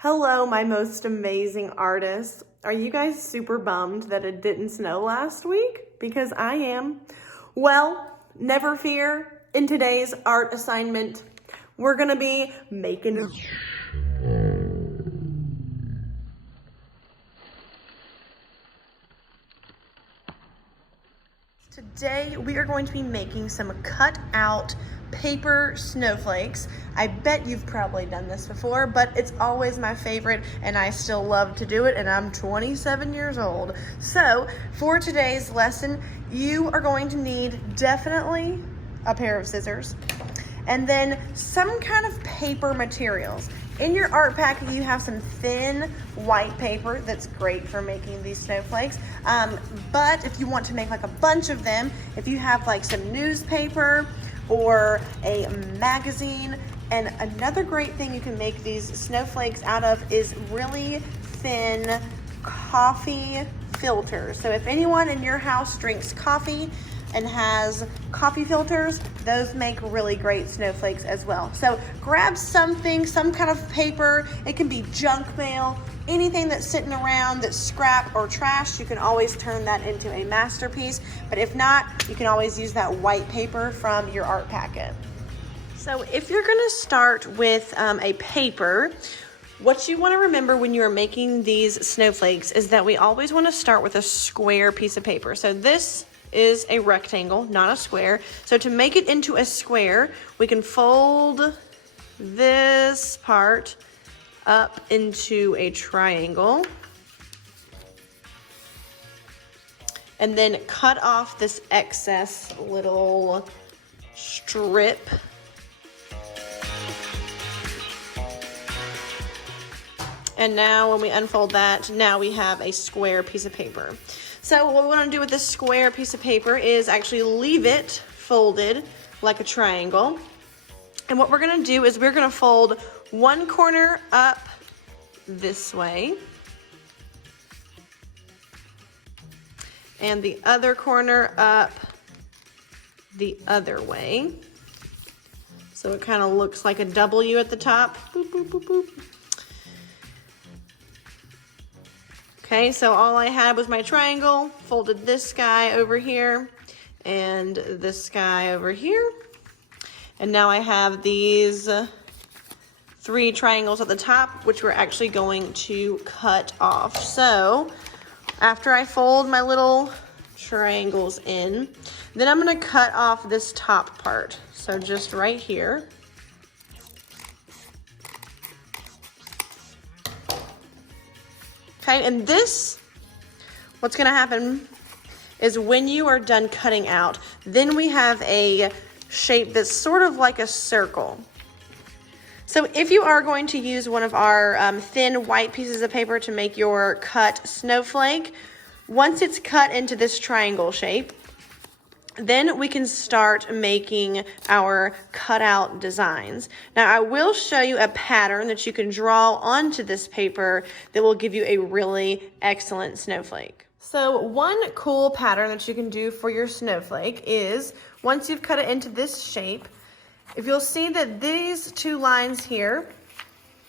Hello, my most amazing artists. Are you guys super bummed that it didn't snow last week? Because I am. Well, never fear. In today's art assignment, we're gonna be making Today, we are going to be making some cut out paper snowflakes. I bet you've probably done this before, but it's always my favorite and I still love to do it, and I'm 27 years old. So for today's lesson, you are going to need definitely a pair of scissors and then some kind of paper materials. In your art packet, you have some thin white paper that's great for making these snowflakes. But if you want to make like a bunch of them, if you have like some newspaper or a magazine, and another great thing you can make these snowflakes out of is really thin coffee filters. So if anyone in your house drinks coffee and has coffee filters, those make really great snowflakes as well. So grab something, some kind of paper. It can be junk mail, anything that's sitting around that's scrap or trash. You can always turn that into a masterpiece. But if not, you can always use that white paper from your art packet. So if you're gonna start with a paper, what you want to remember when you're making these snowflakes is that we always want to start with a square piece of paper. So this is a rectangle, not a square. So to make it into a square, we can fold this part up into a triangle and then cut off this excess little strip. And now when we unfold that, now we have a square piece of paper. So what we want to do with this square piece of paper is actually leave it folded like a triangle. And what we're going to do is we're going to fold one corner up this way and the other corner up the other way. So it kind of looks like a W at the top. Boop, boop, boop, boop. Okay, so all I had was my triangle, folded this guy over here and this guy over here. And now I have these three triangles at the top, which we're actually going to cut off. So after I fold my little triangles in, then I'm gonna cut off this top part. So just right here. Okay, and this, what's gonna happen is when you are done cutting out, then we have a shape that's sort of like a circle. So if you are going to use one of our thin white pieces of paper to make your cut snowflake, once it's cut into this triangle shape, then we can start making our cutout designs. Now I will show you a pattern that you can draw onto this paper that will give you a really excellent snowflake. So one cool pattern that you can do for your snowflake is, once you've cut it into this shape, if you'll see that these two lines here,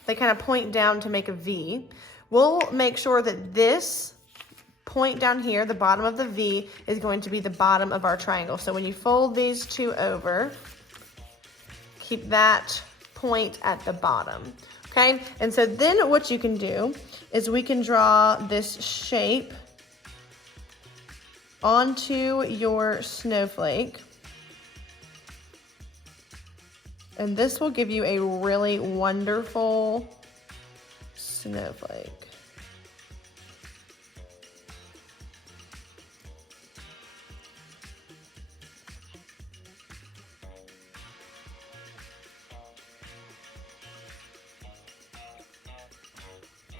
they kind of point down to make a V, we'll make sure that this point down here, the bottom of the V, is going to be the bottom of our triangle. So when you fold these two over, keep that point at the bottom, okay? And so then what you can do is we can draw this shape onto your snowflake. And this will give you a really wonderful snowflake.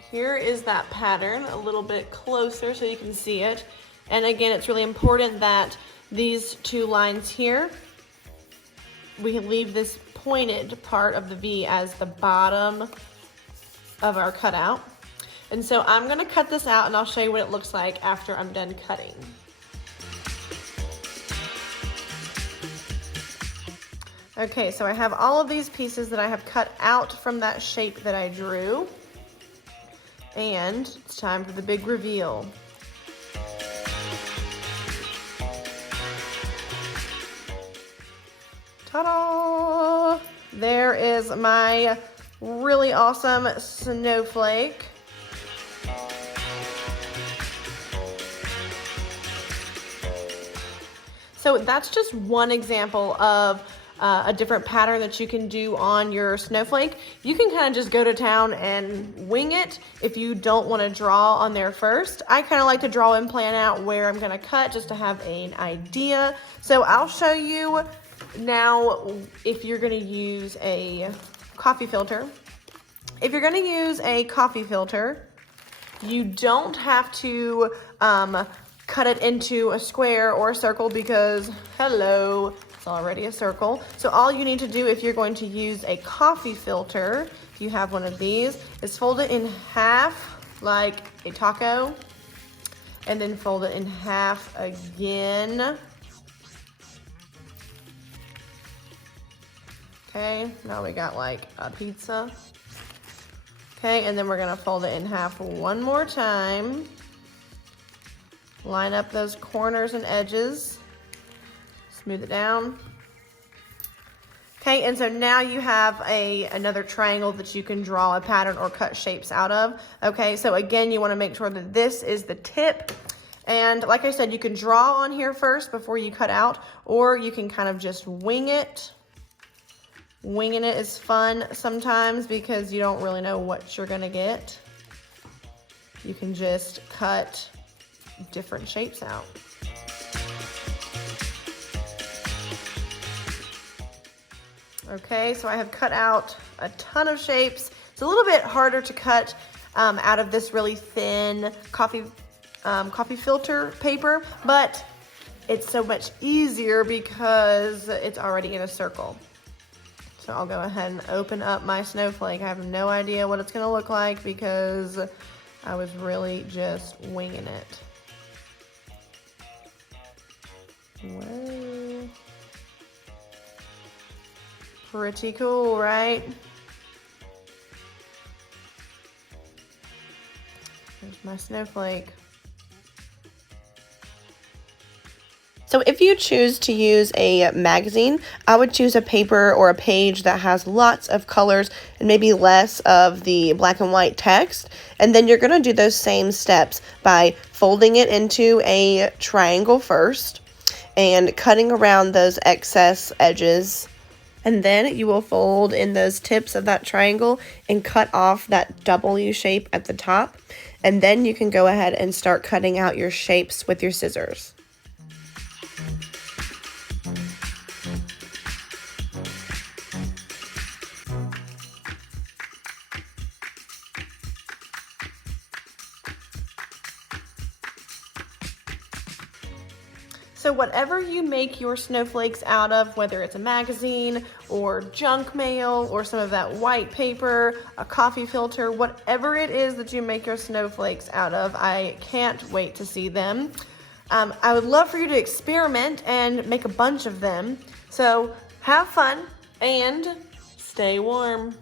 Here is that pattern a little bit closer so you can see it. And again, it's really important that these two lines here, we leave this pointed part of the V as the bottom of our cutout. And so I'm gonna cut this out and I'll show you what it looks like after I'm done cutting. Okay, so I have all of these pieces that I have cut out from that shape that I drew. And it's time for the big reveal. Ta-da! There is my really awesome snowflake. So that's just one example of a different pattern that you can do on your snowflake. You can kind of just go to town and wing it if you don't want to draw on there first. I kind of like to draw and plan out where I'm going to cut just to have an idea. So I'll show you now if you're going to use a coffee filter. If you're going to use a coffee filter, you don't have to cut it into a square or a circle because, hello, it's already a circle. So all you need to do if you're going to use a coffee filter, if you have one of these, is fold it in half like a taco, and then fold it in half again. Okay, now we got like a pizza. Okay, and then we're gonna fold it in half one more time. Line up those corners and edges. Smooth it down. Okay, and so now you have another triangle that you can draw a pattern or cut shapes out of. Okay, so again, you wanna make sure that this is the tip. And like I said, you can draw on here first before you cut out, or you can kind of just wing it. Winging it is fun sometimes because you don't really know what you're gonna get. You can just cut different shapes out. Okay, so I have cut out a ton of shapes. It's a little bit harder to cut out of this really thin coffee filter paper, but it's so much easier because it's already in a circle. So I'll go ahead and open up my snowflake. I have no idea what it's gonna look like because I was really just winging it. Whoa. Pretty cool, right? There's my snowflake. So if you choose to use a magazine, I would choose a paper or a page that has lots of colors and maybe less of the black and white text. And then you're going to do those same steps by folding it into a triangle first and cutting around those excess edges. And then you will fold in those tips of that triangle and cut off that W shape at the top. And then you can go ahead and start cutting out your shapes with your scissors. So whatever you make your snowflakes out of, whether it's a magazine or junk mail or some of that white paper, a coffee filter, whatever it is that you make your snowflakes out of, I can't wait to see them. I would love for you to experiment and make a bunch of them. So have fun and stay warm.